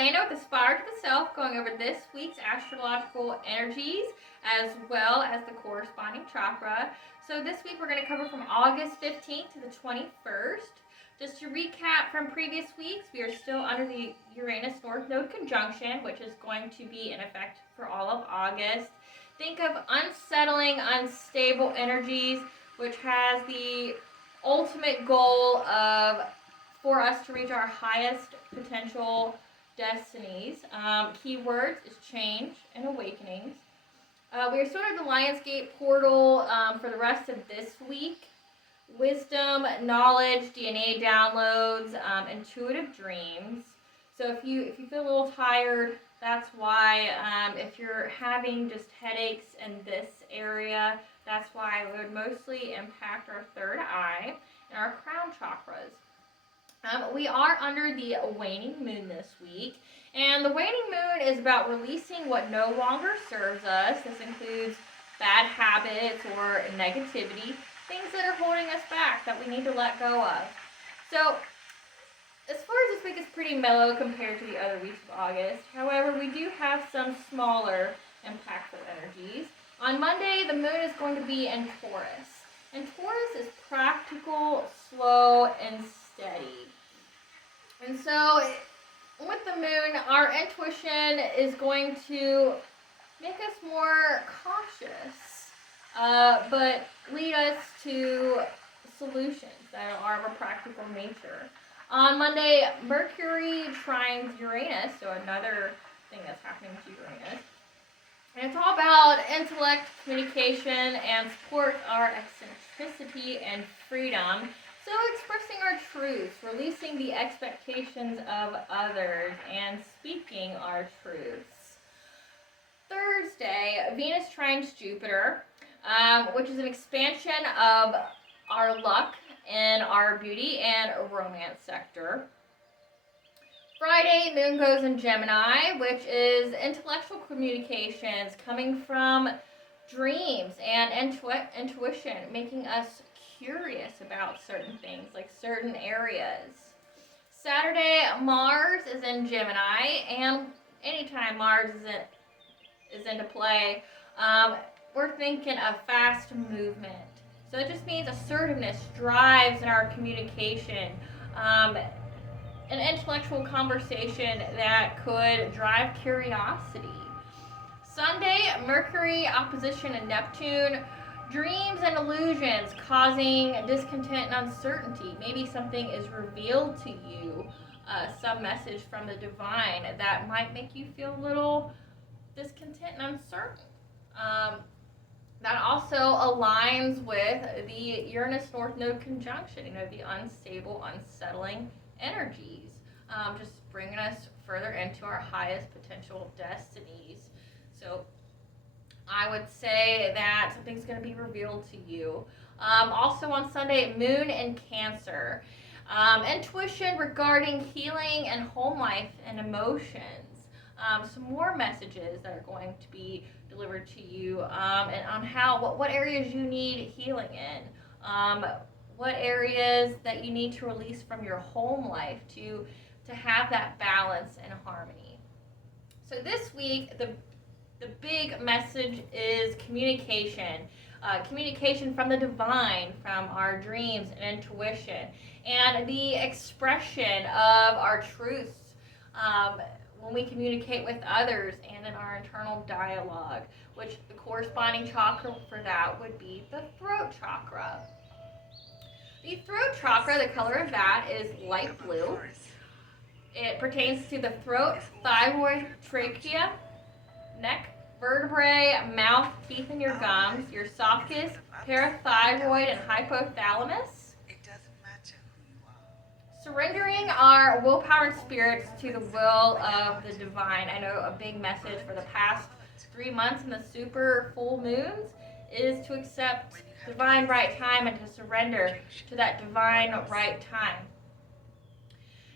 Elena with Aspire to the Self, going over this week's astrological energies as well as the corresponding chakra. So this week we're going to cover from August 15th to the 21st. Just to recap from previous weeks, we are still under the Uranus North Node Conjunction, which is going to be in effect for all of August. Think of unsettling, unstable energies, which has the ultimate goal of for us to reach our highest potential destinies. Keywords is change and awakenings. We are still at the Lionsgate portal for the rest of this week. Wisdom, knowledge, DNA downloads, intuitive dreams. So if you feel a little tired, that's why. If you're having just headaches in this area, that's why it would mostly impact our third eye and our crown chakras. We are under the waning moon this week, and the waning moon is about releasing what no longer serves us. This includes bad habits or negativity, things that are holding us back that we need to let go of. So, as far as this week is pretty mellow compared to the other weeks of August. However, we do have some smaller impactful energies. On Monday, the moon is going to be in Taurus. And Taurus is practical, slow, and steady. And so, with the moon, our intuition is going to make us more cautious, but lead us to solutions that are of a practical nature. On Monday, Mercury trines Uranus, so another thing that's happening to Uranus. And it's all about intellect, communication, and support our eccentricity and freedom. So expressing our truths, releasing the expectations of others, and speaking our truths. Thursday, Venus trines Jupiter, which is an expansion of our luck in our beauty and romance sector. Friday, moon goes in Gemini, which is intellectual communications coming from dreams and intuition, making us curious about certain things, like certain areas. Saturday, Mars is in Gemini, and anytime Mars is into play, we're thinking of fast movement. So it just means assertiveness, drives in our communication, an intellectual conversation that could drive curiosity. Sunday, Mercury opposition in Neptune, dreams and illusions causing discontent and uncertainty. Maybe something is revealed to you, some message from the divine that might make you feel a little discontent and uncertain. That also aligns with the Uranus North Node Conjunction, the unstable, unsettling energies, just bringing us further into our highest potential destinies. So I would say that something's going to be revealed to you. Also on Sunday, moon in Cancer. Intuition regarding healing and home life and emotions. Some more messages that are going to be delivered to you, and on what areas you need healing in, what areas that you need to release from your home life to have that balance and harmony. So this week, the big message is communication. Communication from the divine, from our dreams and intuition, and the expression of our truths when we communicate with others and in our internal dialogue, which the corresponding chakra for that would be the throat chakra. The throat chakra, the color of that is light blue. It pertains to the throat, thyroid, trachea, neck, vertebrae, mouth, teeth, and your gums, your esophagus, parathyroid, and hypothalamus. Surrendering our willpower and spirits to the will of the divine. I know a big message for the past 3 months in the super full moons is to accept divine right time and to surrender to that divine right time.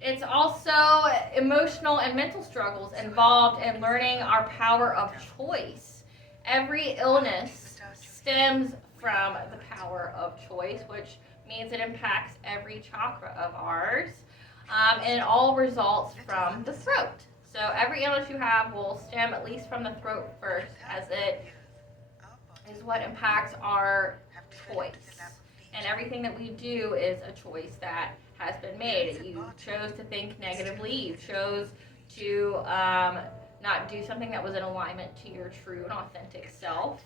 It's also emotional and mental struggles involved in learning our power of choice. Every illness stems from the power of choice, which means it impacts every chakra of ours, and it all results from the throat. So every illness you have will stem at least from the throat first, as it is what impacts our choice. And everything that we do is a choice that has been made. You chose to think negatively. You chose to not do something that was in alignment to your true and authentic self.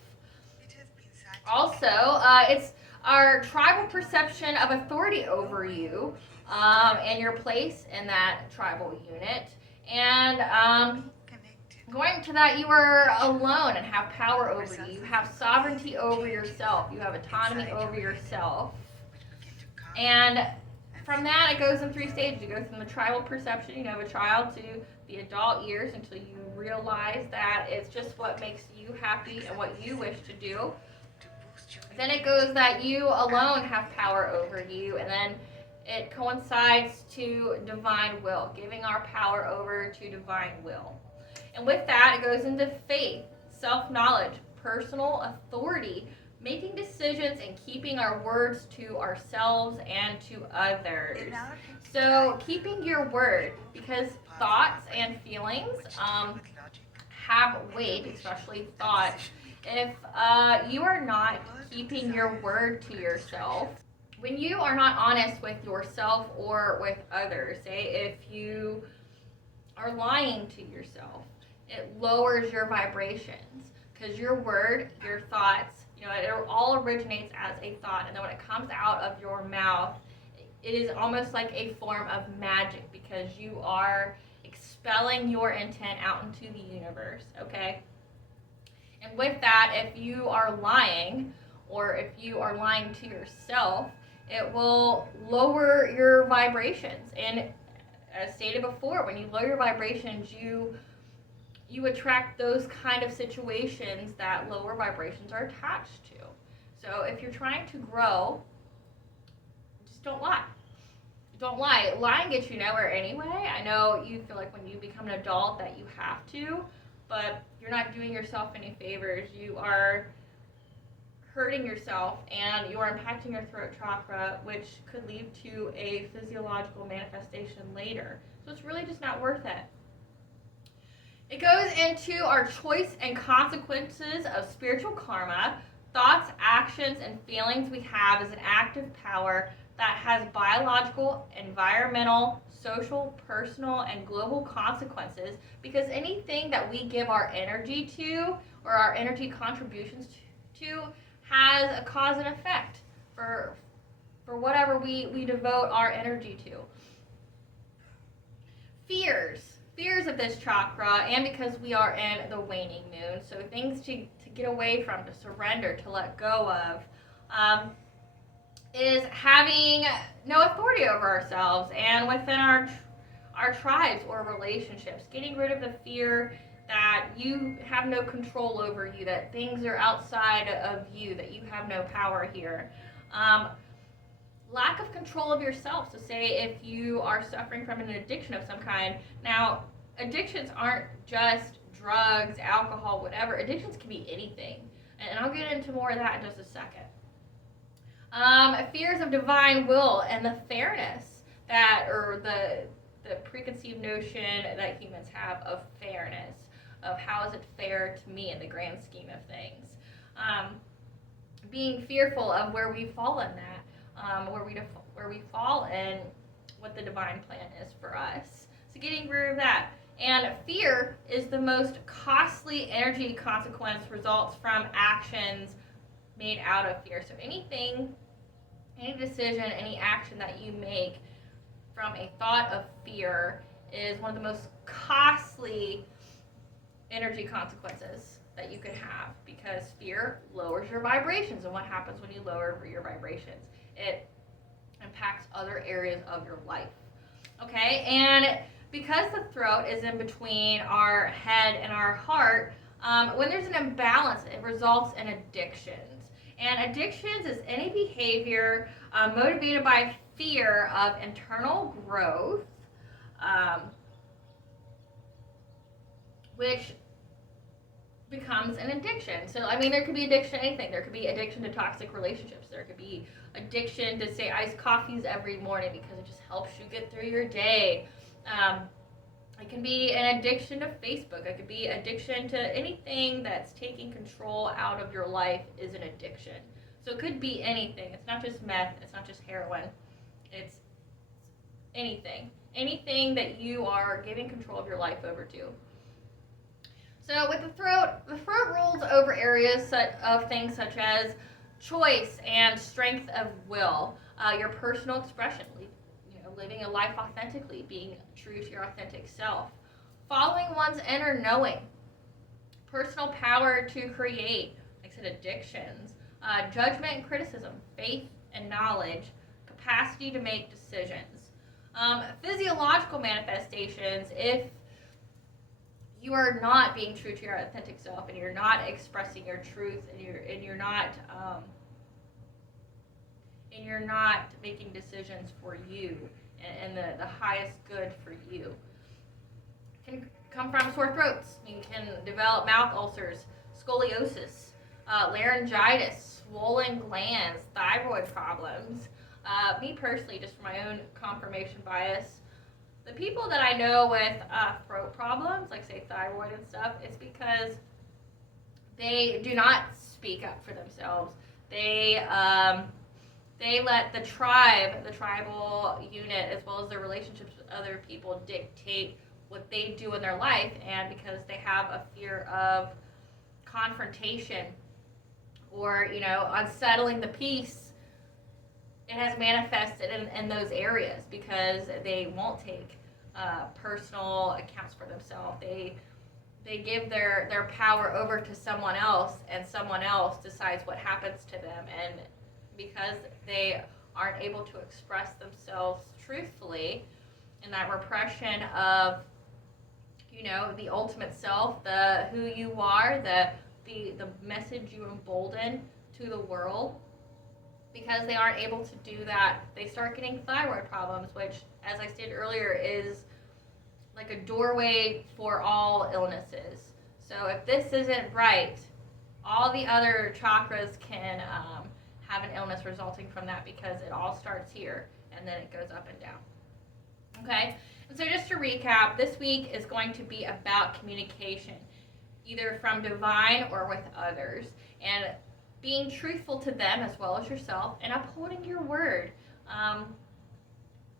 Also, it's our tribal perception of authority over you and your place in that tribal unit. And going to that, you are alone and have power over you. You have sovereignty over yourself. You have autonomy over yourself. And from that, it goes in 3 stages. You go from the tribal perception, of a child, to the adult years, until you realize that it's just what makes you happy and what you wish to do. Then it goes that you alone have power over you, and then it coincides to divine will, giving our power over to divine will. And with that, it goes into faith, self-knowledge, personal authority, making decisions and keeping our words to ourselves and to others. So keeping your word, because thoughts and feelings have weight, especially thoughts. If you are not keeping your word to yourself, when you are not honest with yourself or with others, say if you are lying to yourself, it lowers your vibrations, because your word, your thoughts, it all originates as a thought, and then when it comes out of your mouth, it is almost like a form of magic, because you are expelling your intent out into the universe, okay? And with that, if you are lying, or if you are lying to yourself, it will lower your vibrations. And as stated before, when you lower your vibrations, you attract those kind of situations that lower vibrations are attached to. So if you're trying to grow, just don't lie. Don't lie. Lying gets you nowhere anyway. I know you feel like when you become an adult that you have to, but you're not doing yourself any favors. You are hurting yourself, and you are impacting your throat chakra, which could lead to a physiological manifestation later. So it's really just not worth it. It goes into our choice and consequences of spiritual karma. Thoughts, actions, and feelings we have is an active power that has biological, environmental, social, personal, and global consequences, because anything that we give our energy to, or our energy contributions to has a cause and effect for whatever we devote our energy to. Fears of this chakra, and because we are in the waning moon, so things to get away from, to surrender, to let go of, is having no authority over ourselves and within our tribes or relationships. Getting rid of the fear that you have no control over you, that things are outside of you, that you have no power here. Lack of control of yourself. So say if you are suffering from an addiction of some kind. Now, addictions aren't just drugs, alcohol, whatever. Addictions can be anything. And I'll get into more of that in just a second. Fears of divine will and the fairness that, or the preconceived notion that humans have of fairness, of how is it fair to me in the grand scheme of things. Being fearful of where we fall in that, where we fall in what the divine plan is for us. So getting rid of that. And fear is the most costly energy consequence, results from actions made out of fear. So any decision, any action that you make from a thought of fear is one of the most costly energy consequences that you could have, because fear lowers your vibrations. And what happens when you lower your vibrations? It impacts other areas of your life. Okay, and because the throat is in between our head and our heart, when there's an imbalance, it results in addictions. And addictions is any behavior motivated by fear of internal growth, which becomes an addiction. So, there could be addiction to anything. There could be addiction to toxic relationships. There could be addiction to, say, iced coffees every morning because it just helps you get through your day. It can be an addiction to Facebook. It could be addiction to anything that's taking control out of your life is an addiction. So it could be anything. It's not just meth. It's not just heroin. It's anything. Anything that you are giving control of your life over to. So with the throat rules over areas of things such as choice and strength of will, your personal expression, living a life authentically, being true to your authentic self, following one's inner knowing, personal power to create, like I said, addictions, judgment and criticism, faith and knowledge, capacity to make decisions. Physiological manifestations, if you are not being true to your authentic self and you're not expressing your truth and you're not making decisions for you and the highest good for you. It can come from sore throats. You can develop mouth ulcers, scoliosis, laryngitis, swollen glands, thyroid problems. Me personally, just for my own confirmation bias, the people that I know with throat problems, like say thyroid and stuff, it's because they do not speak up for themselves. They let the tribal unit, as well as their relationships with other people, dictate what they do in their life, and because they have a fear of confrontation or, unsettling the peace, it has manifested in those areas because they won't take personal accounts for themselves. They give their power over to someone else, and someone else decides what happens to them. And because they aren't able to express themselves truthfully, and that repression of, the ultimate self, the who you are, the message you embolden to the world, because they aren't able to do that, they start getting thyroid problems, which, as I stated earlier, is like a doorway for all illnesses. So if this isn't right, all the other chakras can have an illness resulting from that, because it all starts here and then it goes up and down. Okay? And so just to recap, this week is going to be about communication, either from divine or with others, and being truthful to them as well as yourself, and upholding your word.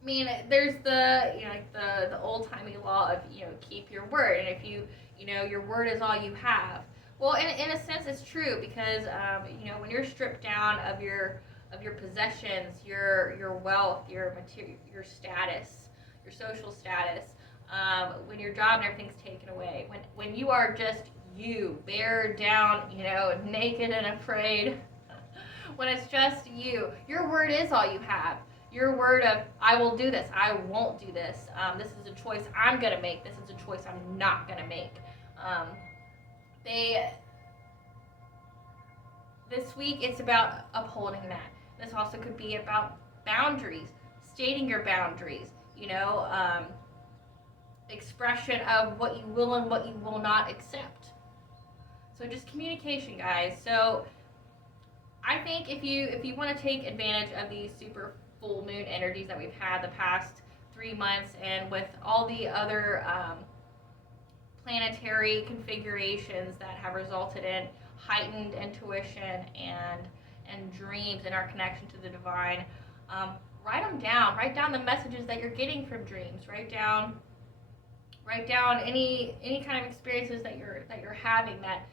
There's the old-timey law of, keep your word, and if your word is all you have. Well, in a sense, it's true, because when you're stripped down of your possessions, your wealth, your material, your status, your social status, when your job and everything's taken away, when you are just you, bare down, naked and afraid, when it's just you, your word is all you have. Your word of, I will do this, I won't do this, this is a choice I'm going to make, this is a choice I'm not going to make. This week, it's about upholding that. This also could be about boundaries, stating your boundaries, expression of what you will and what you will not accept. So just communication, guys. So I think if you want to take advantage of these super full moon energies that we've had the past 3 months, and with all the other planetary configurations that have resulted in heightened intuition and dreams and our connection to the divine, write them down. Write down the messages that you're getting from dreams. Write down any kind of experiences that you're having, that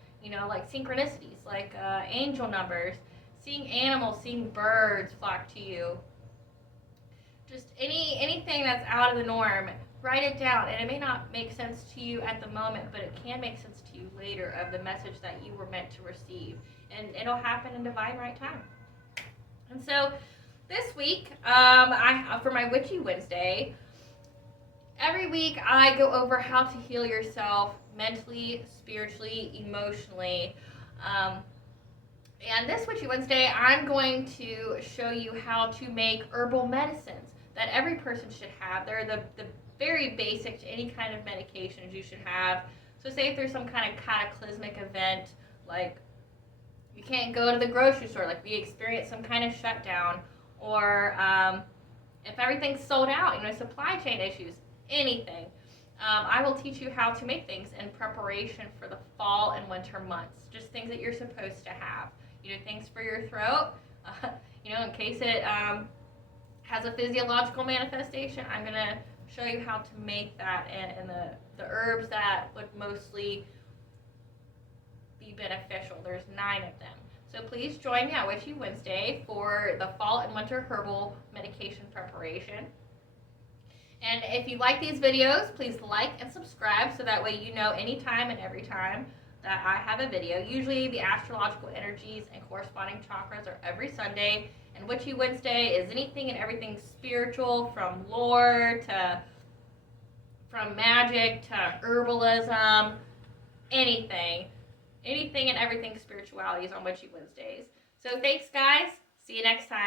like synchronicities, like angel numbers, seeing animals, seeing birds flock to you. Just anything that's out of the norm. Write it down, and it may not make sense to you at the moment, but it can make sense to you later, of the message that you were meant to receive, and it'll happen in divine right time. And so this week, for my Witchy Wednesday, every week I go over how to heal yourself mentally, spiritually, emotionally. And this Witchy Wednesday, I'm going to show you how to make herbal medicines that every person should have. They're the very basic to any kind of medications you should have. So say if there's some kind of cataclysmic event, like you can't go to the grocery store, like we experienced some kind of shutdown, or if everything's sold out, supply chain issues, anything. I will teach you how to make things in preparation for the fall and winter months. Just things that you're supposed to have. You know, things for your throat. You know, in case it has a physiological manifestation, I'm going to show you how to make that and the herbs that would mostly be beneficial. There's 9 of them. So please join me at Witchy Wednesday for the fall and winter herbal medication preparation. And if you like these videos, please like and subscribe so that way you know anytime and every time that I have a video. Usually the astrological energies and corresponding chakras are every Sunday, and Witchy Wednesday is anything and everything spiritual, from lore to from magic to herbalism, anything and everything spirituality is on Witchy Wednesdays. So thanks, guys. See you next time.